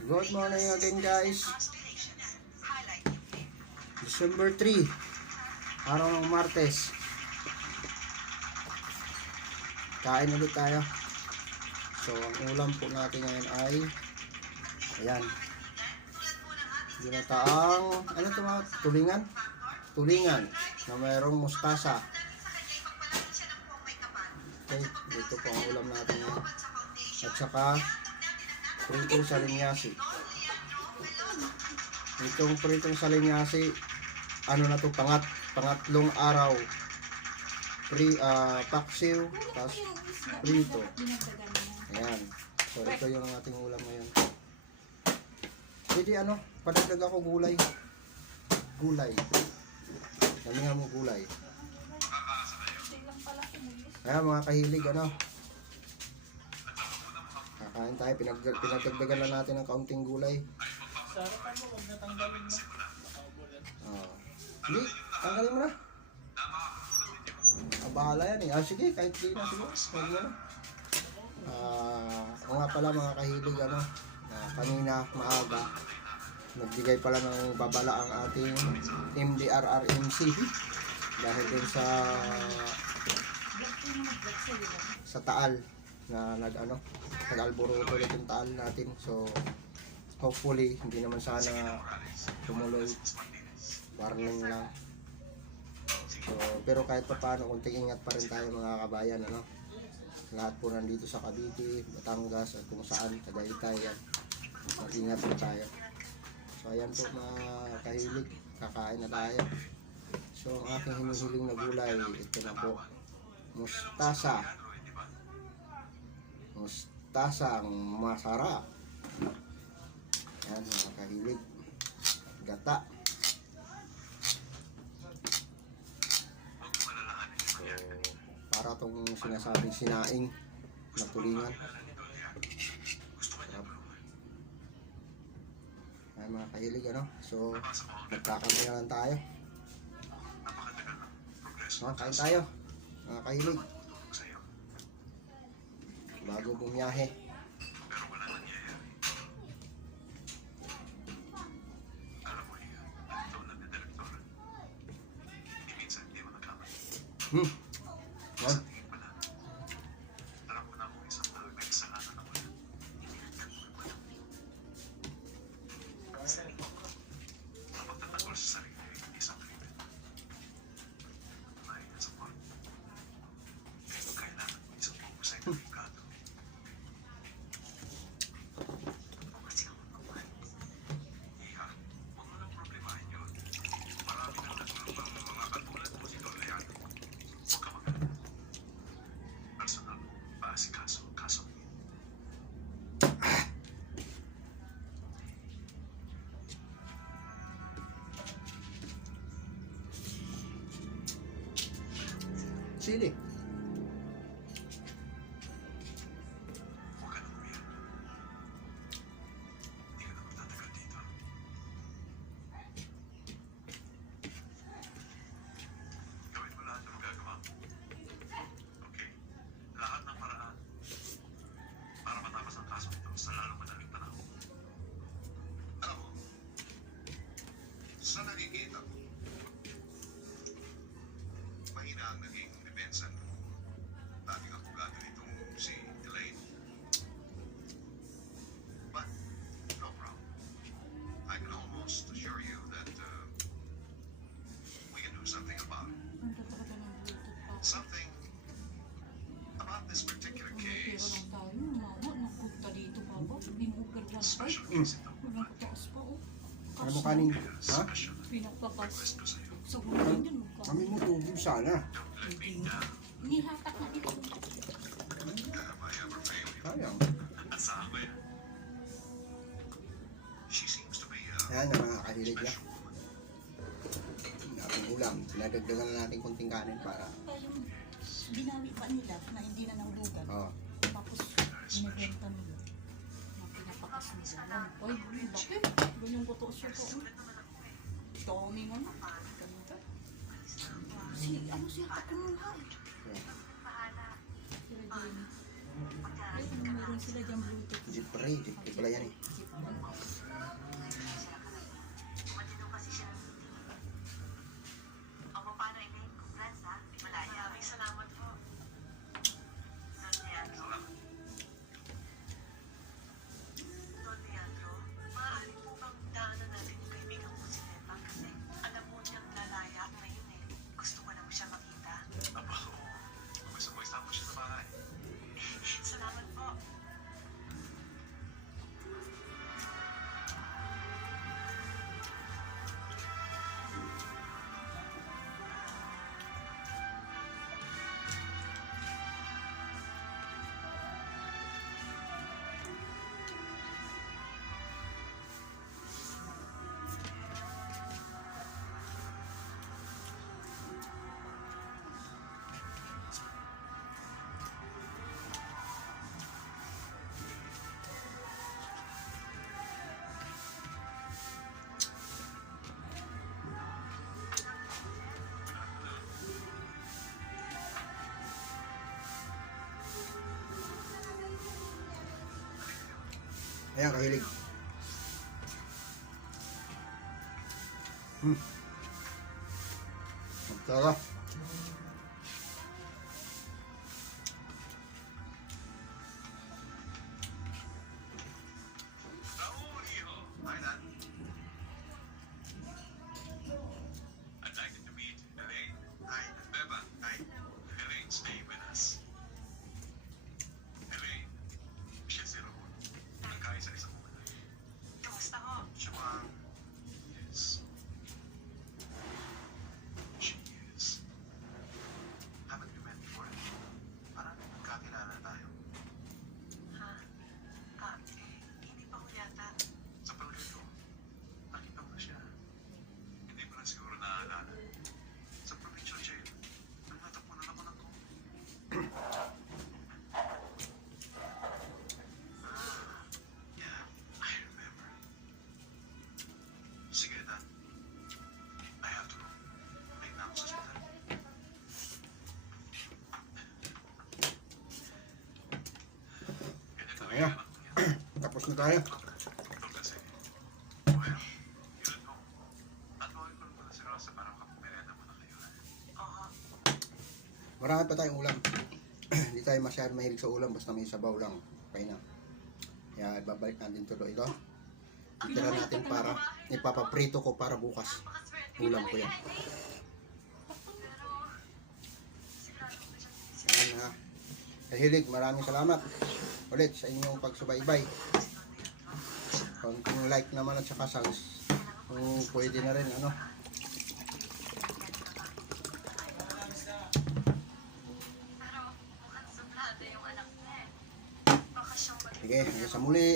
Good morning again guys. December 3, araw ng Martes. Kain ulit tayo. So ang ulam po natin ngayon ay ayan, ginataang ano ito mga tulingan na mayroong mustasa. Okay, dito po ang ulam natin ngayon. At saka prito sa linyasi. Itong pritong sa linyasi, ano na to, pangatlong araw. Paksiw, tapos prito. Ayan. So ito yung ating ulam ngayon. Pwede padagdag ako gulay. Damihan mo gulay. Ayan mga kahilig, kakain tayo, pinagdagdagan na natin ng kaunting gulay. Hindi, tanggalin mo na. Bahala yan eh. Sige, kahit di na siguro. Huwag mo na. Ako nga pala mga kahilig, kanina maaga, nagbigay pala ng babala ang ating MDRRMC dahil din sa Taal na nag-alboroto ulit yung Taal natin. So hopefully hindi naman sana tumuloy, warning lang. So, pero kahit pa paano, kunting ingat pa rin tayo mga kabayan, lahat po nandito sa Cavite, Batangas at kung saan, Tagaytay yan. Mag-ingat po tayo. So ayan po mga kahilig, kakain na tayo. So ang aking hinihiling na gulay, ito na po, mustasang masarap. Yan mga kahilig, gata. So para tong sinasabing sinaing na tulingan. Ay mga kahilig, so nagkakamay na lang tayo. Kain tayo mga kahilig bago bumiyahe. Sili. Sa nakikita ko, mahina ang naging depensa ng dating abogado nitong si Elaine. But, no problem. I can almost assure you that we can do something about it. Something about this particular case. Special case ito. Ano mo kanin? Special request ko sa'yo. Kami mo tubig sana. Nihatak na dito. Have I ever failed you? Sayang. Asahan ko yan. She seems to be Ayan na mga kahilig na. special woman. Ang ulam, pinadagdagan na natin konting kanin para Yung binawi pa nila na hindi na nahulugan. Tapos binibenta nila. Na pinapakas nila. Oy, bakit? Ganyang buto siya po. Dami mo na. Ganito. Siya takunuha eh. Sila din. Meron sila dyan Bluetooth. Jeep pala yan eh. Jeep Matino kasi siya ng meeting. O, paano Elaine? Congrats ha? Malaya. May salamat po. Don Leandro. Don Leandro, maaari po bang daanan natin yung kaibigan ko si Pepa? Kasi alam mo niyang lalaya ngayon eh. Gusto ko na mo siya makita. Aba, oo. Gusto mo isama siya sa bahay. Salamat po. Ayan, kahilig. Magtara. Raul, hijo. Hi, Dad. I'd like you to meet Elaine. Hi. Beba. Hi. Elaine, stay with us. Elaine, siya si Raul. Nagkaisa-isa mo na. Kamusta ho? Siya ba? Yes. She is. Haven't we met before? Parang nagkakilala tayo. Ha? Hindi pa ho yata. Sa palagay ko, nakita mo na siya. Hindi mo na siguro naaalala. Sa provincial jail, nang natapunan ako ng kong. Yeah, I remember. Sige, Dad. I have to go. Late na ako sa hospital. Ganyan talaga Ayan. yung anak ko yan. Tapos na tayo. Doktor kasi. Well, yun at home. Tatawagin ko lang muna si Rosa para makapumerenda muna kayo. Oo. Marami pa tayong ulam. Hindi tayo masyadong mahilig sa ulam, basta may sabaw lang. Okay na. Kaya ibabalik natin tuloy ito. Itira natin para ipapaprito ko para bukas. Napakaswerte Ulam ko yan. Pero, sigurado ko siya. Ayan ha. Kahilig, maraming salamat ulit sa inyong pagsubaybay. Konting like naman at saka subs. Kung pwede na rin, ano. Pero, mukhang suplado yung anak niya eh. Baka siyang mag- Sige, hanggang sa muli.